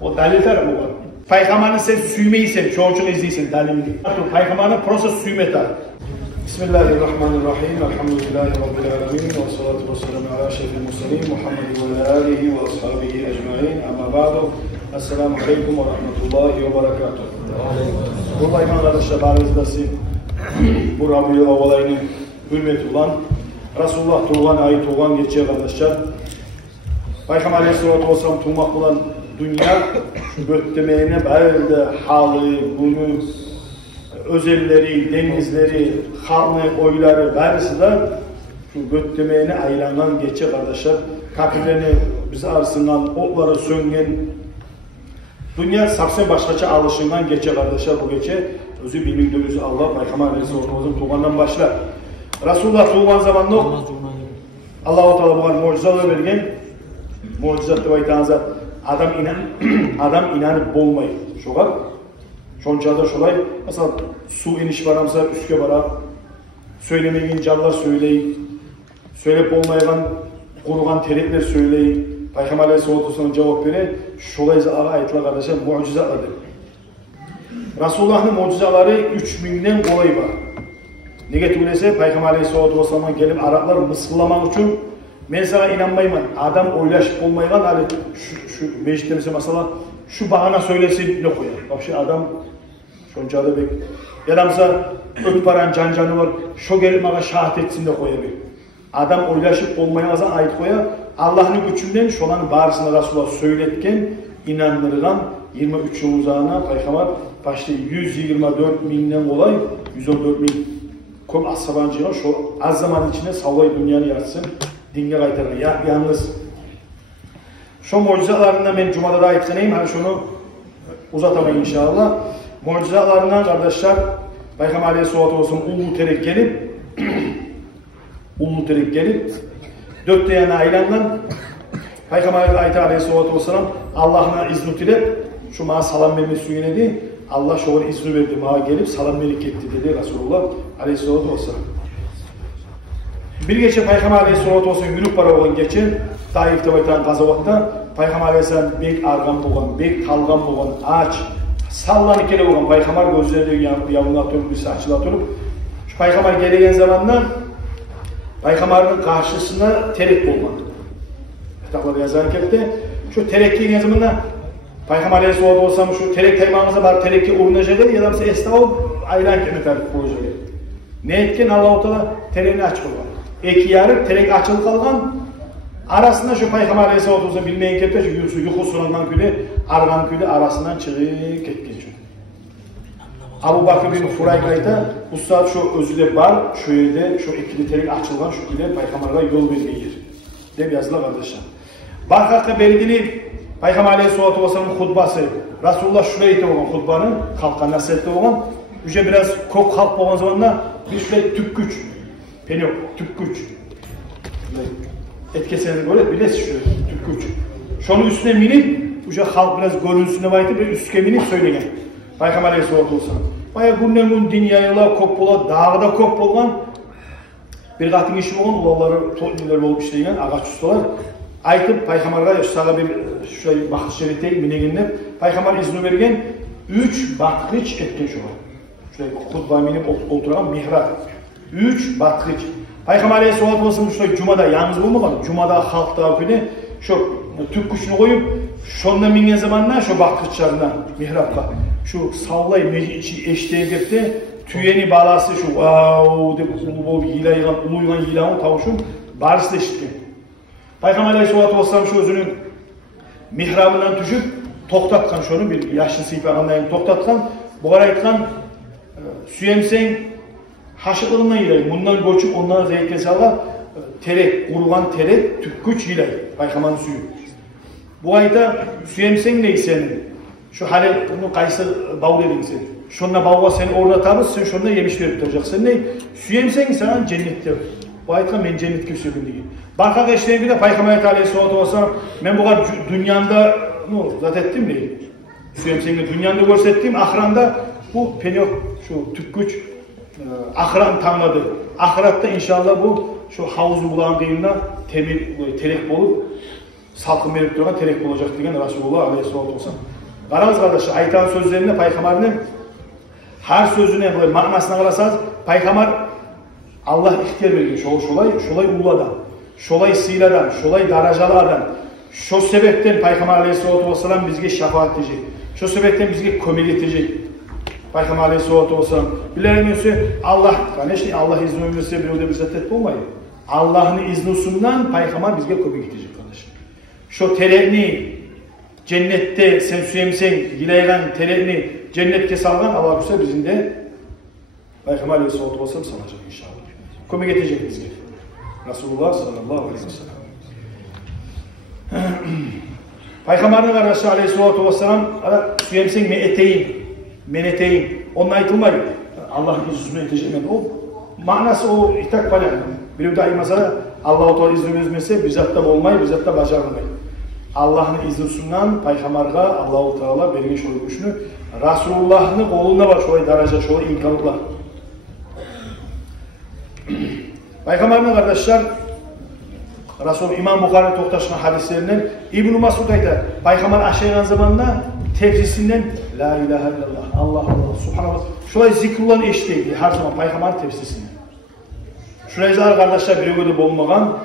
O daliller bu var. Peygamberini sen süymeysen, çoğunçunu izleysen dalilini. Peygamberini prosa süymeta. Bismillahirrahmanirrahim. Elhamdülillahi Rabbil alemin. Ve salatu ve selamu ala şerefil murselin. Muhammed ve alihi ve ashabihi ecmaîn. Amma ba'du. Esselamu aleyküm ve rahmetullahi ve berekatuhu. Burada iman kardeşler bağınızdası bu Rabi'ül Avvalay'ın hürmeti olan Resulullah tuğan ayı tuğan geçiyor kardeşler. Peygamber Aleyhisselatü Vesselam tuğmak olan dünya göttemeğine böyle halı, bunu, özelleri, denizleri, harlı, oyları, berisi de şu göttemeğine aylanan geçiyor kardeşler. Kapılarını bizi arasından, otlara söngen dünya sapse başkaça alışından geçiyor kardeşler bu gece. Özü bilmekte Allah Peygamber Aleyhisselatü Vesselam tuğandan başlar. Resulullah tuğan zamanında Allah-u Teala bana mucizeler vergen. Mucizat da aytanızda adam inanıp bolmayı. Şoğa. Şonçada şolay. Mesela su iniş varamsa üstke vara. Söylemeyin canlar söyleyin. Söylep olmayan kurulan terekler söyleyin. Peygamber Aleyhisselatü Vesselam cevap verir. Şolaysa ara ayetler kardeşler mucizatlardır. Resulullah'ın mucizaları 3000'den kolay var. Negatiflese Peygamber Aleyhisselatü Vesselam'a gelip Araplar mıskılamak için ben sana inanmayayım. Adam oylaşıp olmaygan hani şu mecliste mesela şu bahana söylesin ne koyar. Bak şu adam şonçada bek. Yaramsa öt paran cancanı var. Şu gelip bana şahit etsin de koyar. Adam oylaşıp olmayamazan ayet koyar. Allah'ın gücünden şolanın bağrısına Resulullah söyletken inandırılan 23 yıl uzağına Peygamber başta 124.000'den olay 114.000 kom ashabancılar şu az zaman içinde savlay dünyanı yatsın. Dinge kaytarır. Yalnız şu mucizelarından ben Cuma'da da ayıpsanayım. Hani şunu uzatamayın inşallah. Mucizelarından kardeşler Peygamber Aleyhisselatü Vesselam ulu terek gelip dört yana aylandan Peygamber Aleyhisselatü Vesselam Allah'ına izni tilep şu bana salam vermeyi söyledi. Allah şu an izni verdi bana gelip salam verip etti dedi Resulullah Aleyhisselatü Vesselam. Bir gece Peygamber Aleyhisselatü Vesselam yürüp para olan geçen Taif'te baytan gazavatta Peygamber Aleyhisselam bek argan boğan, bek talgan boğan, ağaç sallanı kere boğan Peygamber gözlerinde yavuna atılıp birisi açıla atılıp şu Peygamber gelegen zamandan Peygamber'in karşısına terek boğan. Kitaplarda yazarken de şu terek gelegen zamandan Peygamber Aleyhisselatü Vesselam şu terek taymağınıza var terekki uğrunacak ya da mesela esnafı aylan keme tarif koyacak. Ne etken Allah-u Teala tereğini açık olan. Eki yarık terek açılıp kalgan arasında şu Peygamber Aleyhisselatü Vesselam bilmeyen kepte şu yuhu sunandan küle argan küle arasından çıkıp ketken şu. Abu Bakr bin Furaykay'da ustad şu özüde var şu yerde şu ikili terek açılgan şu küle Peygamber'e yol vermeyi deb yazılı kardeşler. Barkakka belgili Peygamber Aleyhisselatü Vesselam'ın hutbası Resulullah şuraya ite olan hutbanı halka nasihatte olan üçe biraz kok halk olan zamanla bir şöyle tüp güç yok, tüp güç etkiseniz göre bilesiz şöyle tüp güç şunun üstüne minip üçe halk biraz görünsüne bayıtıp bir üstüne minip söylegen Peygamber Aleyhisselatü Vesselam bayağı günden gün dünyayla kop bola dağda kop olan bir katın işi olan oğulları toplular olup işleyen ağaç ustalar aytıp Peygamber'e sana bir şöyle bakış şerite mineginler Peygamber izni vergen 3 batkıç etken şu var. Şöyle hutba minip oturan mihrab. 3 batkıç. Peygamber Aleyhisselatü Vesselam şöyle Cuma'da yalnız bulmadan Cuma'da halkta günü şu tüp kuşunu koyup şonda mingen zamanlar şu batkıçlarından mihrabla şu sallay meclisi eşteğe gepte tüyeni balası şu wow de ulu yilaygan uluygan yilanın tavuşun barısı da işitken. Peygamber Aleyhisselatü Vesselam şu özünün mihrabından düşüp toktatkan şunu bir yaşlı sıyıp anlayayım toktatkan bu kadar aytkan süyemsen haşıklığından yilayım. Bundan göçüp ondan zeytkesi ala terek, kurulan terek tüp güç yilayım. Peygamber'in suyu. Bu ayda süyemsen neysen şu halil bunu kaysı bağ dedin sen. Şununla bağla seni ornatamız sen şununla yemiş verip duracaksın. Ne? Süyemsen sana cennette. Bu ayda ben cennet küsürdüm diye. Barkak eşleğinde de Peygamber Aleyhisselatü Vesselam ben bu kadar dünyanda zat ettim değil. Süyemsen'de dünyanda görsettiğim ahranda bu penyok şu tüp güç ahram tanladı. Ahiratta inşallah bu şu havuzu bulan kıyımda terek bolup salkım verip durgan terek olacak degen Rasulullah aleyhissalatu vesselam. Qarаңыз kardeşler, aytan sözlerinde Peygamber'in her sözüne böyle manasına qarasanız Peygamber Allah ihtiyar berген, şolay ulu adam, şolay sıyıl adam, şolay darajalı adam. Şu sebepten Peygamber aleyhissalatu vesselam bizge şefaat edecek. Şu sebepten bizge kömek edecek. Peygamber aleyhissalatu vesselam. Bilerimizse Allah, конечно, Allah izni verse bir öde bize tet olmayı. Allah'ın iznusundan Peygamber bizge kömek edecek kardeşim. Şu tereğini cennette sen süyemsen gilaygan tereğini cennetke salgan Allah bize bizim de Peygamber aleyhissalatu vesselam salacak inşallah. Kömek edecek bizge. Resulullah sallallahu aleyhi ve sellem. Peygamberin kardeşi aleyhissalatu vesselam süyemsen men eteyim. Onun aytılmayı Allah'ın izniyle eteceğim. O manası o itak falan. Bir daim mesela Allah-u Teala izni vermese bizatta olmayı, bizatta bacarılmayı. Allah'ın iznisinden Peygamber'e Allah-u Teala bergen şoy güçünü Resulullah'ın kolunda var şoy daraja, şoy imkanlıklar. Peygamberin kardeşler Resul İmam Bukhari toxtaşkan hadislerinden İbn-i Masud aytar. Peygamber aşağıyan zamanında tefsisinden La ilahe illallah, Allah Allah, subhanallah. Şolay zikrullah eşiteydi her zaman Peygamber tefsisinden. Şurayızlar kardeşler bir öyle olmagan,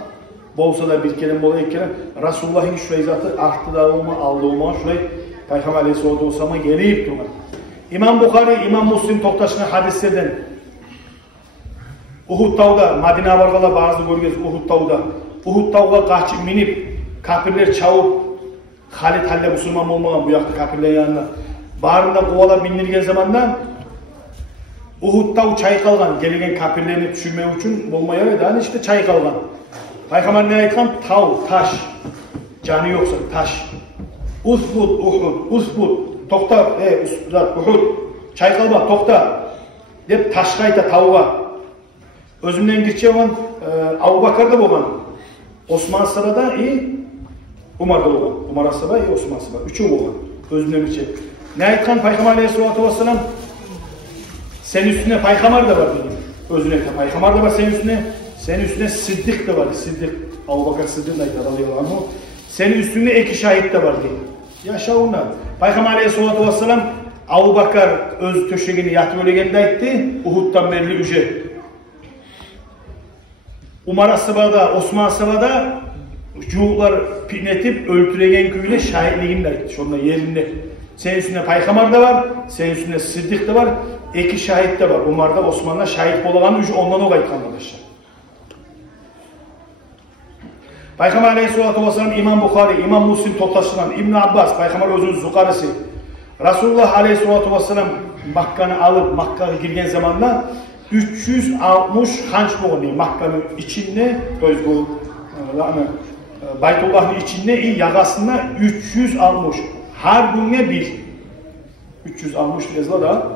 bolsa da bir kelime bola iki kelime. Resulullah'ın şurayı zatı arttı da olma, aldı olma, şurayı Peygamber aleyhissalatu vesselam'a gelip durma. İmam Bukhari, İmam Muslim toxtaşkan hadislerden Uhud tağda, Madina vargala bazı görgeniz Uhud tağda. Uhud tağga kaçıp minip, kafirler çağıp, Halid halle Müslüman olmagan bu yakta kafirlerin yanına. Barında kovala bindirgen zamanda Uhud tağı çaykalgan, gelgen kafirlerini düşürmek için olmaya ve daha işte çaykalgan. Peygamber ne aytkan? Tağ, taş. Canı yoksa taş. Usbud, Uhud, usbud. Tokta, Uhud. Çaykalma, tokta. Dep taşka ayta tağga. Özümden geçe olan Abu Bakar'da bolan. Osman sırada Umar'da bolan. Umar asaba Osman asaba. Üçü bolan. Özümden geçe. Ne aytkan Peygamber aleyhissalatu vesselam? Senin üstüne Peygamber de var dedim. Özüne Peygamber de var senin üstüne Siddik de var. Siddik. Abu Bakar Siddik de radıyallahu anh. Senin üstünde iki şahit de var dedi. Yaşa onlar. Peygamber aleyhissalatu vesselam Abu Bakar öz töşegini yatıp ölegende aytti. Uhud'dan berli üce. Umar asabada, Osman asabada cuğlar pinetip öldüregen küyle şahitliğini de aytti. Şonda yerinde. Senin üstünde Peygamber de var, senin üstünde Siddik de var, iki şahit de var. Umar'da, Osman'da şahit bolagan üç ondan o aytkan arkadaşlar. Peygamber aleyhissalatu vesselam İmam Bukhari, İmam Muslim toxtaşılan İbn Abbas, Peygamber özünün zukarısı. Resulullah aleyhissalatu vesselam Makka'nı alıp Makka'ya girgen zamanda 360 hanç boğunu Makka'nın içinde, bu Baytullah'ın içinde yagasında 360. Her günde bir. 360 yazıla da.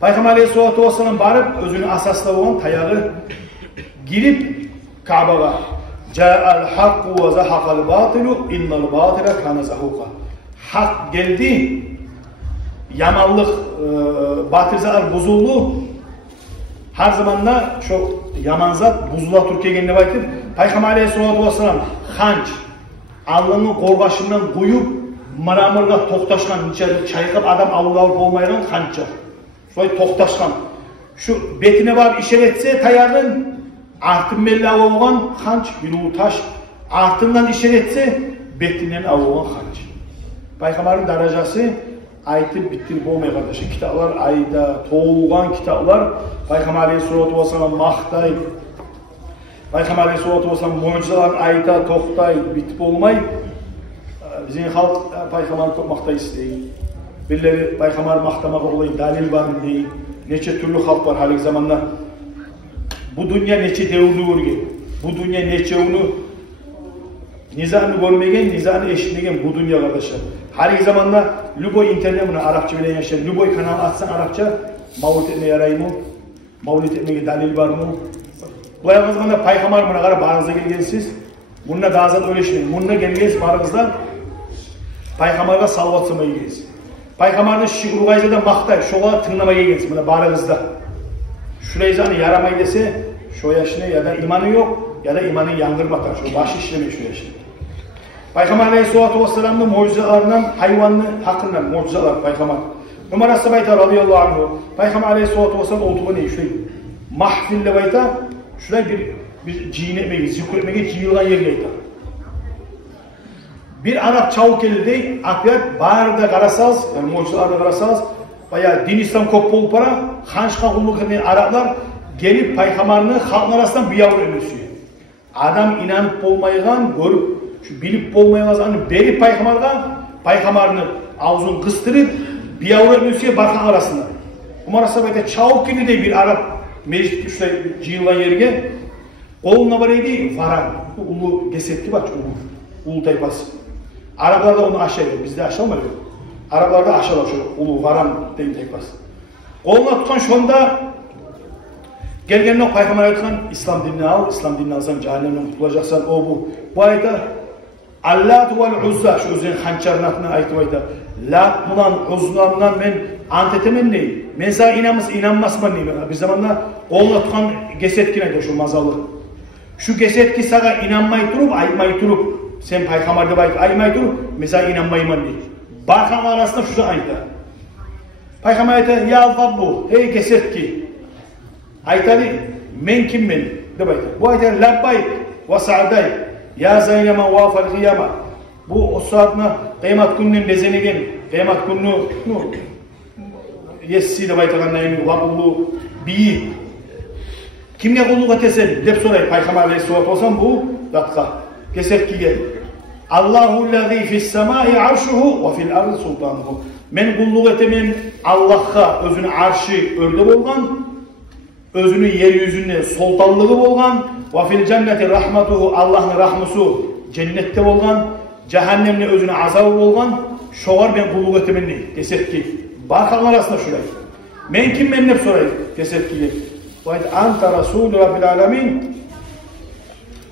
Peygamber aleyhissalatu vesselam barıp özünü asasla olan tayağı girip Kabe'ye Ca'al hakku ve zahaqal batilu innal batila kana zahuqa. Hak geldi. Yamanlık batıl bozuldu. Her zaman da çok yaman zat buzula Türkiye'ye geldiğinde baktık. Peygamber aleyhissalatu vesselam hanç Allah'ın korbaşından koyup maramirga toxtaşkan çayqab adam alıp olmaygan hança. Şoy toxtaşkan. Şu betine var işaretse tayağın artın belli olgan hanç bir taş artından işaretse betinden olgan hanç. Peygamberin darajası aytıp bitirip olmay kardeşim. Kitaplar ayda toğulgan kitaplar Peygamber aleyhissalatu vesselam maqtay. Peygamber aleyhissalatu vesselam mucizeler ayta toxtay bitip olmay. Bizim halk Peygamber'i maqtay isteyir. Birileri Peygamber maqtamağa olay dalil var deyir. Neçe türlü halk var halik zamanda. Bu dünya neçe devrini görgen. Bu dünya neçe onu nizanı görmegen, nizanı eşitmegen bu dünya kardeşler. Halik zamanda Lüboy internet bunu Arapça bilen yaşar. Lüboy kanal atsan Arapça mavlut etmeye yaray mı? Mavlut etmeye dalil var mı? Bu ayağınız zamanda Peygamber buna kadar bağınıza gelgensiz. Bununla daha zat öleşmeyin. Bununla gelgensiz bağınızda Peygamber'e salavat sımaya gelgensiz. Peygamber'in şiurgaycada maqtay, şoğa tınlamaya gelgensiz. Buna bağınızda. Şurayı zanı yaramay dese, şu yaşına ya da imanı yok ya da imanı yangırmatar. Şu başı işlemeyi şu yaşına. Peygamber Aleyhisselatü Vesselam'ın mucizelerinden, hayvanlı hakkından mucizeler Peygamber. Ömer As-Sabayta radıyallahu anhu, Peygamber Aleyhisselatü Vesselam otuğu ne? Şurayı mahfille bayta, şurayı bir ciyin etmeye, zikr etmeye ciyilgan yerine ayta. Bir Arap çavuk geldi, akıyat bağırda karasaz, yani mucizelerde karasaz, bayağı din İslam kop bolup para, hançka kulluk eden Araplar gelip Peygamber'ini halkın arasından bir yavru emresiyor. Adam inanıp olmayıgan, görüp, şu bilip olmayıgan, berip Peygamber'ini ağzını kıstırıp bir yavru emresiyor barkan arasında. Umar As-Sabayta çavuk gibi de bir Arap meclis şuraya cıyılan yerine koluna var idi, varan, ulu gesetki var, ulu tayfası. Araplarda onu aşağı ediyor, bizde aşağı mı? Araplarda aşağılar şu ulu varan deyim tayfası. Koluna tutan şunda gelgenine Peygamber ayetken İslam dinini al, İslam dinini alsan cehennemden kurtulacaksan o bu. Bu ayette Allat vel Uzza, şu özünün hançarın adına ayeti ayette Lat bulan Uzza'ndan ben antetemen neyim? Men sana inanmazman neyim? Bir zamanla koluna tutan gesetkine de şu mazalı. Şu gesetki sana inanmayı durup, aymayı durup, sen Peygamber'de aymayı durup, mesela inanmayman neyim? Barkan arasında şu ayette. Peygamber ayette ya bu, hey gesetki. Aytali men kimmen demek. Bu ayet labbay ve sa'day ya zaynama ve fal qiyama. Bu o saatna kıyamet gününün bezenegen kıyamet günü yessi de baytagan naymi vaqulu bi kimge kulluk etesen dep soray Peygamber Aleyhisselatü Vesselam bu datka kesetkiye Allahu allazi fis semai arşuhu ve fil ardı sultanuhu. Men kulluk etemen Allah'a özünün arşı örde bolgan özünün yeryüzünde sultanlığı bolgan ve fil cenneti rahmetuhu Allah'ın rahmusu cennette bolgan cehennemde özüne azabı bolgan şoğar ben kulluk etemenni desek ki barkan arasında şurayı men kim men hep sorayım desek ki anta rasulü rabbil alemin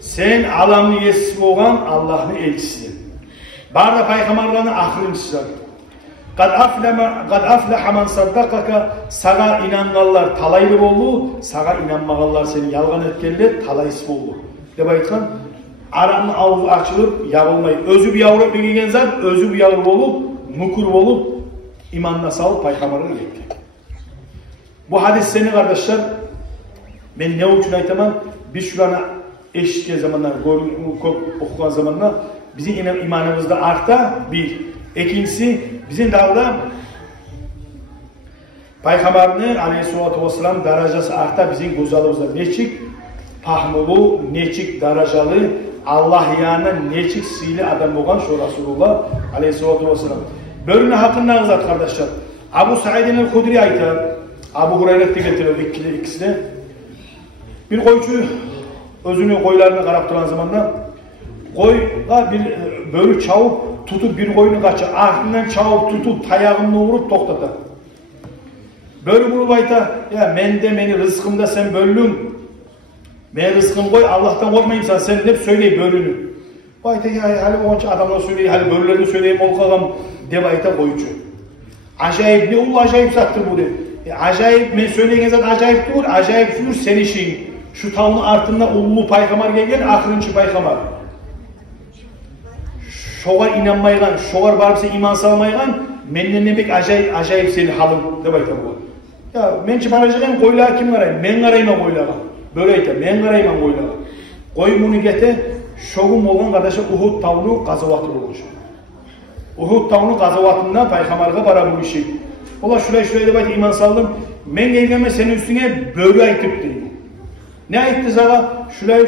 sen alamını yesis bolgan Allah'ın elçisisin barda peygamberlerin ahirincisidir Kad aflaha man saddaqaka sağa inanganlar talaylı boldu, sağa inanmaganlar seni yalgan etkenler talaysız boldu. Dep aytkan, Arap'ın ağzı açılıp yabılmayı, özü bir yavru bilgen zat, özü bir yavru bolup, mukur bolup, imanına salıp Peygamber'e gitti. Bu hadislerini kardeşler, ben ne için aytamam, biz şurana eşitken zamanlar, okuyan zamanlar, bizim imanımızda arta bir. İkincisi, bizim dağda Peygamber'in Aleyhisselatü Vesselam derecesi arta bizim güzelliğimizde neçik pahmulu, neçik derecelı, Allah yanına neçik sili adam olan şu Resulullah Aleyhisselatü Vesselam. Bölümün hakkında zat kardeşler. Abu Sa'id'in el-Hudri aytar, Abu Hureyre'de getiriyor ikisine. Bir koyucu özünü koylarına karap duran zamanla koyga bir bölü çavup tutup bir koyunu kaçır. Ardından çavup tutup tayağını vurup toktatar. Bölü vurup ayta ya meni rızkımda sen böldün. Ben rızkımı koy Allah'tan korkmayayım sen hep söyleyip bölünü. Ayta ya hali onca adamlar söyleyeyim hali bölülerini söyleyeyim olkağım dep ayta koyucu. Acayip ne ulu acayip sattır bu de. Acayip men söyleyen zat acayip dur, acayip şudur sen işin. Şu tavının artında ulu peygamber gelgen ahırıncı peygamber. Şoğar inanmaygan, şoğar barıp sen iman salmaygan, menden ne bek acayip senin halım dep ayta bu. Ya mençi baracağım koylağa kim qarayım? Men qarayman koylağa. Böyle ayta, men qarayman koylağa. Koy bunu gete, şoğum olgan kardeşim Uhud tavını qazavatı olmuş. Uhud tavını qazavatında peygamberge bara bu işi. Ola şuraya dep ayta iman saldım. Men gelgeme senin üstüne böyle aytıp deydi. Ne ayttı sana? Şuraya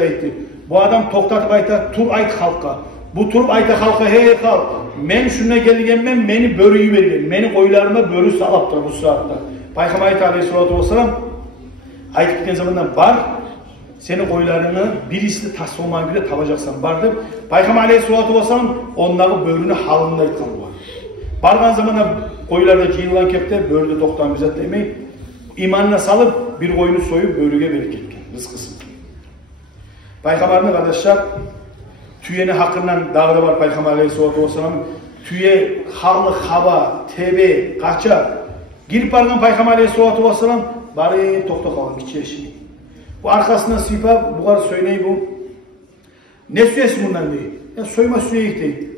ayttı. Bu adam toktatıp ayta, tur ayt halka. Bu turup ayta halka hey halk. Men şuna gelgenmen meni börüyü vergen. Meni koylarıma börü salaptır bu saatte. Peygamber Aleyhisselatü Vesselam aytıp gitken zamandan var. Senin koylarını birisini tas olmayan bile tabacaksan vardır. Peygamber Aleyhisselatü Vesselam onları börünü halında aytkan var. Bargan zamanda koylarda cıyılan kepte börüde doktan bizat demeyi imanına salıp bir koyunu soyup börüge verip gitken rızkısın. Peygamber'in kardeşler tüyeni hakkından dağda var Peygamber Aleyhisselatü Vesselam. Tüye, halı, hava, tebe, kaça. Girip bargan Peygamber Aleyhisselatü Vesselam bari tokta kalın, kiçileşmeyin. Bu arkasından sıyıpa, bu kadar söyleyi bu. Ne süyesi bundan değil? Ya soyma suyayık değil.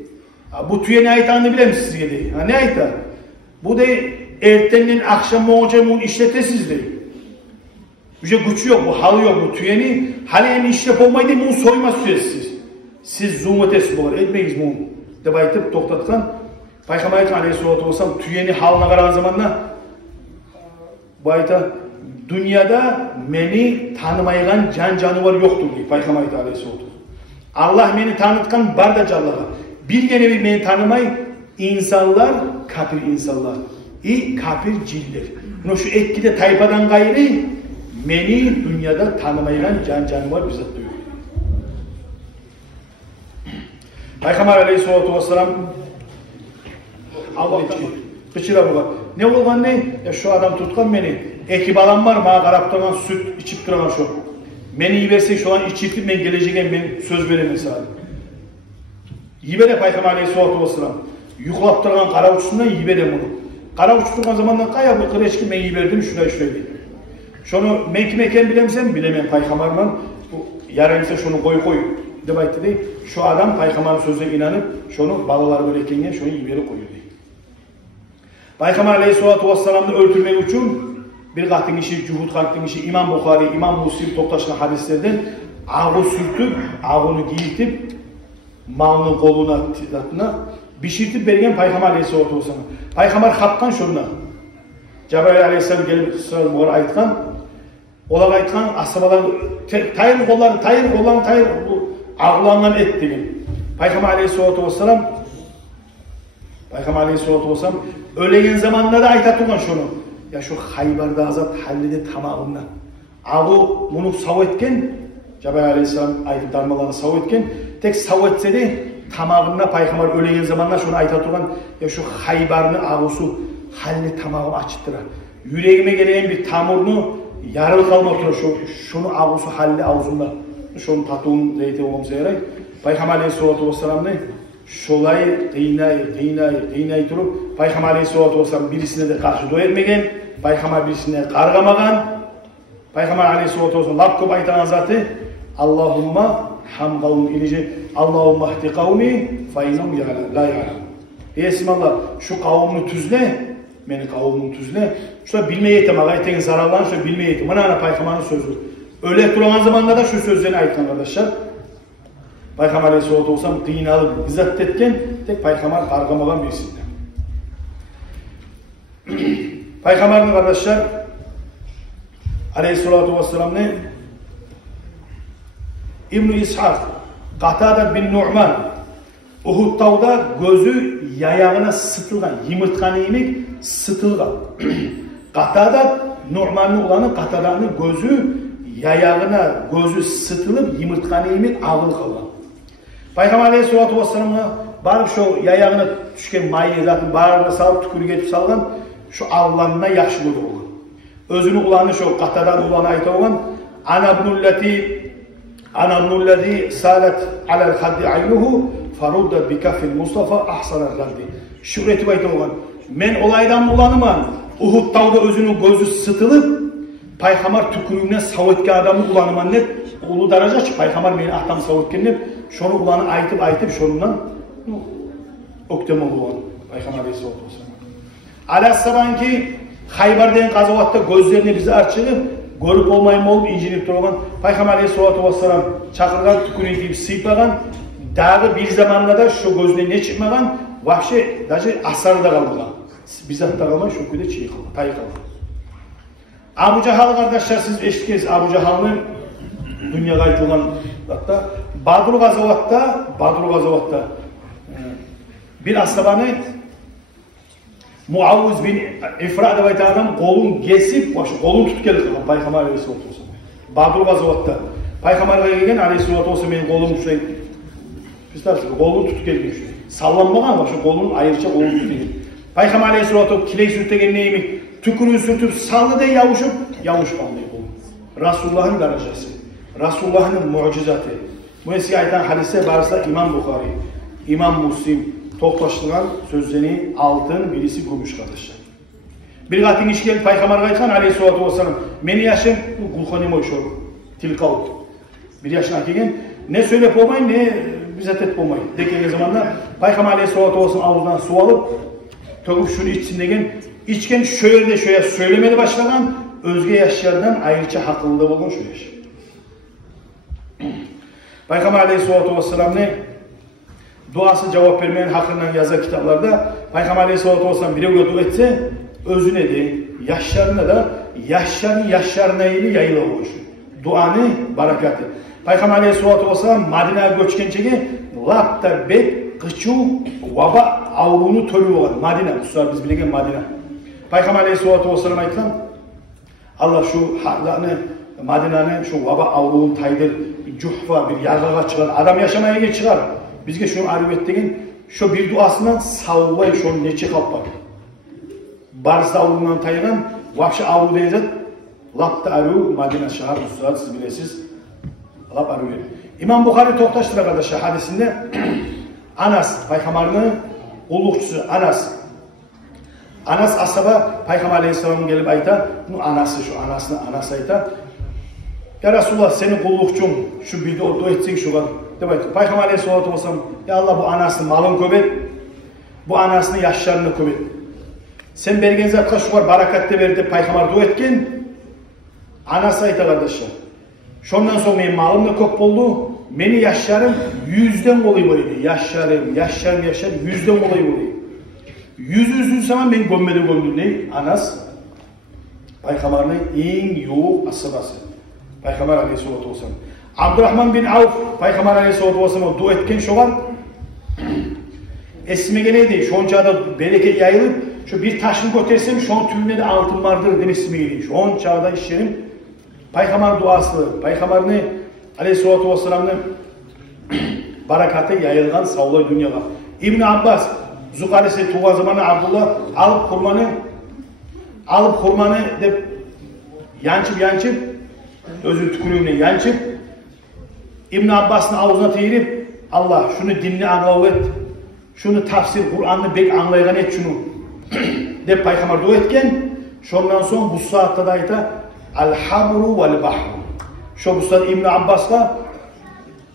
Bu tüye ne aytağını bilir misiniz sizge değil. Ne aytağı? Bu değil, ertenden akşam moğacamun işletesiz değil. Üce gücü yok, bu halı yok, bu tüyeni halı hem işlep olmayı değil, bunu soyma suyesiz. Siz zoom ötesi bolar, etmeyiz bunu. Dep aytıp toktatkan, Peygamber aleyhissalatu vesselam tüyeni halına karan zamanla bu ayta dünyada meni tanımaygan can canavar yoktur diye Peygamber aleyhissalatu vesselam. Allah meni tanıtkan barda canlılar. Bir gene bir meni tanımay insanlar, kafir insanlar. Kafir ciller. Bunu şu etkide tayfadan gayrı meni dünyada tanımaygan can canavar bizzat diyor. Peygamber aleyhissalatu vesselam Allah'tan kıçıra bu. Ne olgan ne? Ya şu adam tutkan beni. Ekip alan var, bana karap duran süt içip duran şu. Beni iyi versek şu an içirtip ben geleceğim, ben söz veremem sana. Yibere Peygamber aleyhissalatu vesselam. Yuklap duran kara uçsundan yibere bunu. Kara uçup durgan zamandan kaya bu kıreçki ben yiberdim şuraya şuraya değil. Şunu men kim eken bilemsem bilemem Peygamber'den. Yarınsa şunu koy. Dep aytdı dey. Şu adam Peygamber'in sözüne inanıp şunu balalar böyle ekenge şunu yibere koyuyor dey. Peygamber aleyhissalatu vesselam'ı öldürmek için bir katın işi, Cuhud katın işi, İmam Bukhari, İmam Muslim toptaşılan hadislerden ağı sürtüp, ağını giyitip, malının koluna, bişirtip bergen Peygamber aleyhissalatu vesselam. Peygamber hapkan şuna. Cebrail aleyhisselam gelip sıralım aytkan, olar aytkan, asıbalar, tayır kolları, ağlarından et demin. Peygamber aleyhissalatu vesselam, öleyen zamanında da aytatırgan şunu. Ya şu Haybar'da azat hallide tamamından. Ağı bunu sav etken, Cebrail aleyhisselam aytıp darmalarını sav etken, tek sav etse de tamamına Peygamber öleyen zamanında şunu aytatırgan. Ya şu Haybar'ın ağısı halini tamamı açıttıra. Yüreğime gelen bir tamurunu yarıl kalma oturur. Şunu ağısı halli ağzında. Şunu tatuğun zeyti olmamıza yaray. Peygamber aleyhissalatu vesselam ne? Şolay kıynay durup Peygamber aleyhissalatu vesselam birisine de karşı doyurmagan, Peygamber birisine kargamagan. Peygamber aleyhissalatu vesselam lap köp aytagan zatı Allahumma ham kavm ilici Allahumma ihti kavmi fe innahum la ya'lam. Bismillah şu kavmini tüzle, meni kavmini tüzle. Şuna bilmeye yetem, ayeten zararlan şu bilmeye yetem. Bana Peygamber'in sözü. Öyle duran zamanda da şu sözlerini aytan kardeşler. Peygamber aleyhissalatu vesselam din alıp izzat etken tek Peygamber kargamagan birisinde. Peygamber'in kardeşler aleyhissalatu vesselam ne? İbn-i İshak, Qatada bin Nu'man, Uhud tağda gözü yayağına sıtılgan, yımırtkan yemek sıtılgan. Qatada Nu'man'ın olanı Qatada'nın gözü yayağına gözü sıtılıp yımırtkan yemek ağır kalgan. Peygamber aleyhissalatu vesselam'a barıp şu yayağına düşken mayı zaten bağırına salıp tükürük etip salgan şu ağlanına yaşlı olgan. Özünü ulanı şu Qatada'nın ulanı ayta olgan Ana ibnullezi salat alel haddi aynuhu farudda bi kafil Mustafa ahsanal haddi. Şükretip ayta olgan. Men olaydan ulanıman Uhud tağda özünün gözü sıtılıp Peygamber tükürüğüne savetke adamı ulanıman ne? Ulu daraja çık Peygamber beni ahtam savetken ne? Şunu ulanı aytıp şunundan öktem olan Peygamber aleyhissalatu vesselam. Alassaban ki Haybar'dan gazavatta gözlerini bize açılıp görüp olmayım olup incinip durgan Peygamber aleyhissalatu vesselam çakırgan tükürüğü deyip sıypagan dağı bir zamanda da şu gözüne ne çıkmagan vahşi dahi asarda kalmagan. Bizzat da kalma şu küde çiğ kalma, tay kalma. Abu Cahal kardeşler siz eşitkeniz Abu Cahal'ın dünyada aytılan hatta Badr Gazavatta bir asabani Muavuz bin İfra da aytan kolun kesip kolun tutup geldi Peygamber aleyhissalatu vesselam. Badr Gazavatta Peygamber'e gelgen aleyhissalatu vesselam benim kolum şuraya pistarsın kolunu tutup geldi şuraya. Sallanmagan var şu kolun ayırça kolunu tutup geldi. Peygamber aleyhissalatu vesselam kiley sürtegen neymi tükürüğü sürtüp sallı da yavuşup kalmayı kolun. Resulullah'ın derecesi. Resulullah'ın mucizatı. Bu eski aytan hadise varsa İmam Bukhari, İmam Muslim toplaştıran sözlerini altın birisi gümüş kardeşler. Bir katın işgal Peygamber aytan aleyhissalatu vesselam meni yaşın kulhanım oyşor tilkavut. Bir yaşına gelin ne söylep olmayın ne bize tet olmayı. Dekeli zamanda Peygamber Aleyhisselatü olsun ağzından su alıp töküp şunu içsin degen içken şöyle söylemedi başladan özge yaşlardan ayrıca hakıllığı bulun şu yaş. Peygamber Aleyhisselatü Vesselam'ın duası cevap vermeyen hakkından yazan kitaplarda Peygamber Aleyhisselatü Vesselam biri dua etse özüne de yaşlarına da yaşlarına ili yayılı olur. Duanı barakatı. Peygamber Aleyhisselatü Vesselam Madine'ye göçkençeki lapta bek kıçu vaba avruunu törü olur. Madine, bu biz bilegen Madine. Peygamber Aleyhisselatü Vesselam aytkan Allah şu haklarını Madine'nin şu vaba avruun taydır cuhfa bir yargıga çıkar. Adam yaşamaya çıkar. Bizge şunu arif ettiğin şu bir duasından savvay şunu neçe kalp var. Barısı avruundan tayıran vahşi avru deyince lapta arru Madine şahar usta siz bilesiz. Lap arru. İmam Bukhari Toktaştır arkadaşlar hadisinde Anas Peygamber'in ulukçusu Anas asaba Peygamber Aleyhisselam'ın gelip ayta bu anası şu anası ayta ya Resulullah senin kullukçun şu bir dua etsin şu var. Demek Peygamber Aleyhisselatü Vesselam ya Allah bu anasının malın köbet bu anasının yaşlarını köbet. Sen bergen zatka şu var barakatte verdi Peygamber dua etken anası ayta kardeşler. Şondan sonra benim malım da köp oldu. Meni yaşlarım 100'den olayı böyle. Yaşlarım 100'den olayı böyle. 100 zaman ben gömmede gömdüm ne? Anas Peygamber'in en yoğun asabası. Peygamber Aleyhisselatü Vesselam. Abdurrahman bin Avf Peygamber Aleyhisselatü Vesselam'a dua etken şu var. Esime geleydi. Şonçada bereket yayılıp şu bir taşını götürsem şon tümünde de altın vardır demesime geleydi. Şonçada işlerim Peygamber duası. Peygamber'in Aleyhisselatü Vesselam'ın barakatı yayılgan sağlığı dünyada. İbn Abbas Zukarisi tuğa zamanı Abdullah alıp kurmanı de yançıp özü tükürüğüne yançıp İbn Abbas'ın ağzına teyirip Allah şunu dinle anlav et şunu tafsir Kur'an'ı bek anlaygan et şunu de Peygamber dua etken şondan sonra bu saatte de ayta al-habru vel-bahru şu bu saatte İbn Abbas'la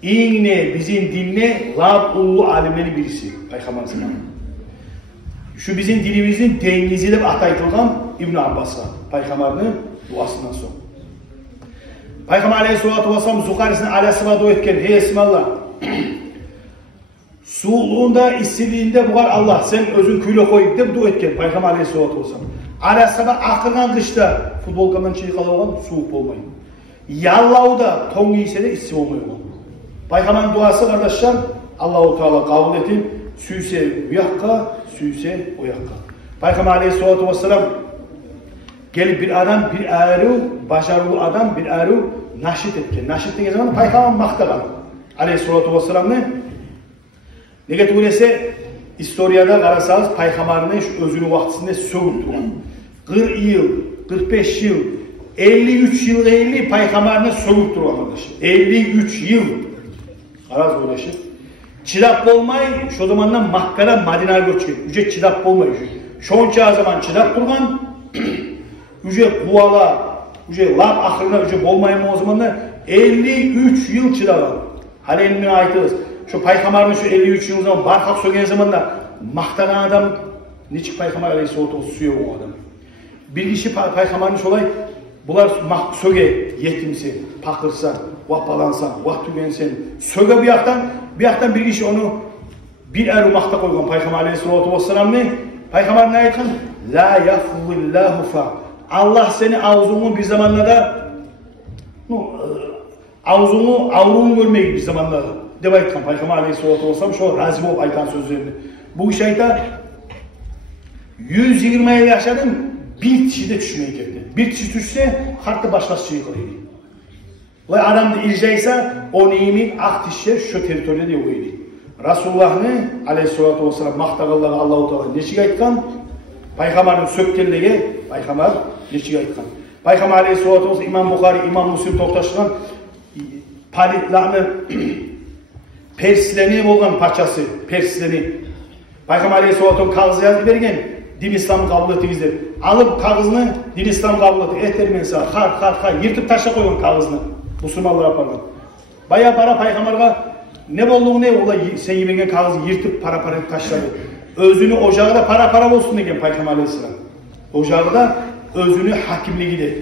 İğne bizim dinle lab ulu alimleri birisi Peygamber zamanı. Şu bizim dilimizin dengizi de ataytılgan İbn Abbas'a Peygamber'in duasından sonra. Peygamber Aleyhisselatü Vesselam Zukaris'in alasıma dua etken hey Esmallah soğuluğunda istediğinde bu var Allah sen özün küyle koyup de dua etken Peygamber Aleyhisselatü Vesselam. Alasıma akırgan kışta futbolkandan çıkalı olan soğuk olmayın. Yallavda ton giyse de istif olmuyor. Peygamber'in duası kardeşler Allah-u Teala kabul etin süyse bu yakka süyse o yakka. Peygamber Aleyhisselatü Vesselam gelip bir adam bir ağrı başarılı adam bir ağrı naşit etken. Naşit etken zaman Peygamber maktagan. Aleyhisselatü Vesselam'ı ne getirse historiada karasanız Peygamber'in şu özünü vaktisinde söğüp duran. 40 yıl, 45 yıl, 53 yıl 50 Peygamber'in söğüp duran arkadaşlar. 53 yıl. Araz uğraşır. Çidap olmay, şu zamandan Makkara Madine'ye göçken. Üce çidap olmay. Şonca zaman çidap durgan. Üce kuvala, üce lab ahırına üce olmayın o zamanlar 53 yıl çidap var. Hani elmine aitimiz. Şu Peygamber'in şu 53 yıl zaman barkak sögen zamanda maktanan adam niçik Peygamber Aleyhisselatü suyu o adam. Bir kişi Peygamber'in şolay bular söge yetimsen, pakırsan, vapalansan, vahtügensen, söge bir yaktan bir kişi onu bir erumakta koygan Peygamber Aleyhisselatü Vesselam ne? Peygamber ne aytkan? La yafzillahu fa. Allah seni ağzını bir zamanlarda ağzını görmeyi bir zamanlarda de aytkan Peygamber Aleyhisselatü Vesselam şu razı olup aytan sözlerini. Bu iş ayta 120 yıl yaşadım bir kişi de düşmeyi geldi. Bir kişi düşse hatta başkası şey kılıyor. Ve adam da ircaysa o neyimin aktişler şu teritoriyada de yoğuydu. Resulullah'ın Aleyhisselatü Vesselam maktağallağı Allah-u Teala neçik aytkan? Peygamber'in sökkenliği Peygamber neçik aytkan? Peygamber Aleyhisselatü Vesselam İmam Bukhari, İmam Müslim toktaşılan palitlarını Persleni olan parçası, Persleni. Peygamber Aleyhisselatü Vesselam kağızı yazı bergen, din İslam'ı kabul ettiğinizde. Alıp kağızını din İslam'ı kabul etti. Etermen sağ, har, yırtıp taşa koyun kağızını. Müslümanlar yaparlar. Bayağı para Peygamber'e Ne bolduğu ne? Ola sen yibirgen kağızı yırtıp para taşladı. Özünü ocağıda para olsun degen Peygamber Aleyhisselam. Ocağıda özünü hakimliği de.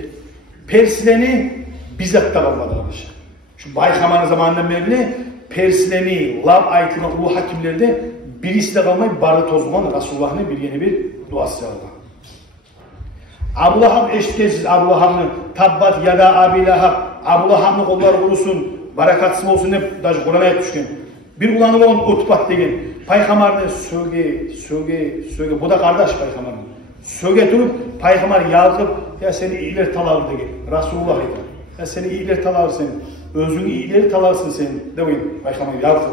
Persileni bizzat da kalmadı arkadaşlar. Şu Baykaman zamanından beri Persileni, lav aytılan ulu hakimlerde birisi de kalmayıp barı tozman Resulullah'ın bir yeni bir duası aldı. Abu Lahab eşitkesiz Abu Lahab'ını tabbat ya da Abi Lahab Abu Lahab'ını kolları kurusun, barakatsız olsun hep daşı Kur'an'a düşken. Bir ulanı olan Utbat degen Peygamber'ini söge bu da kardeş Peygamber'in. Söge durup Peygamber yalkıp ya seni iyiler talar degen Resulullah eder. Ya seni iyiler talar sen. Özünü iyileri talarsın sen. Demeyin Peygamber yalkıp.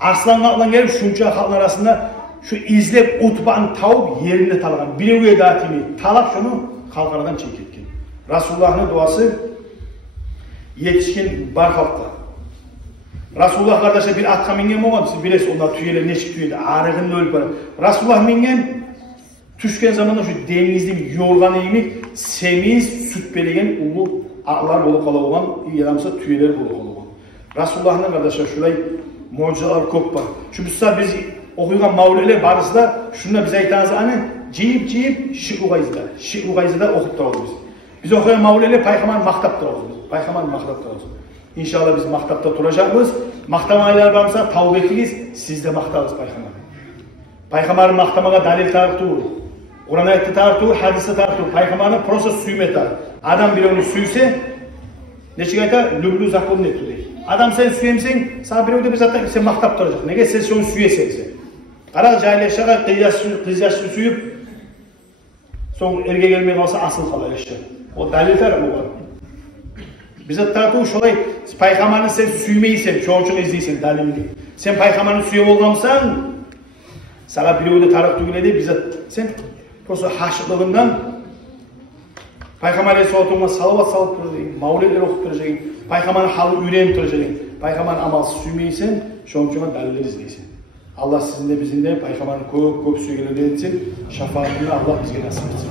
Arslan gelip şunca halkın arasında şu izlep Utba'nın tavuk yerinde talagan. Bileviye dağıtımı talak şunu kalkaradan çeketken. Resulullah'ın duası yetişkin barkafta. Resulullah kardeşe bir atka mingen mi olmadı? Siz bilesiniz onlar tüyeleri neçik tüyedi. Ağrıgında ölüp var. Resulullah mingen tüşken zamanında şu denizli yorgan eğimi semiz süt belegen ulu ağlar bolu kala olan iyi adamsa tüyeleri bolu kala olan. Resulullah'ın kardeşler şurayı mucizeler çok var. Şu biz okuyulan mavleler barısı da şunda bize aytanızı hani ciyip şi'u gayzida okup da oldu biz. Biz okuyan mavleler Peygamber maktapta oldu. Peygamber maktapta oldu. İnşallah biz maktapta duracağız. Maktama aylar varsa tavuk ettiğiz, siz de maktarız Peygamber. Peygamber'in maktamaga dalil tarıktı. Kur'an ayeti tarıktı, hadisi tarıktı. Peygamber'in proses süymeti. Adam bir onu süyse, ne çıkayta? Lüblü zakon etti değil. Adam sen süyemsen, sana bir öde bir zaten sen maktap duracak. Nege sen şunu süyesen sen. Ara cahil eşyalar kız yaşlı süyüp, son erge gelmeye kalsa asıl kalır eşya. O dalil tarafı var. Bize tarafı şolay, Peygamber'in sen süymeysen, çoğunçunu izleysen dalilini. Sen Peygamber'in süye olgamsan, sana bir öde tarafı tügüledi, bize sen prosu haşıklığından Peygamber Aleyhisselatü'nün salavat salıp duracaksın, mavleler okup duracaksın, Peygamber'in halı üreğim duracaksın, Peygamber'in amalsız süymeysen, çoğunçuna dalilleri izleysin. Allah sizin de bizim de Peygamber'in köp süygeleri etsin, şefaatini Allah bize nasip etsin.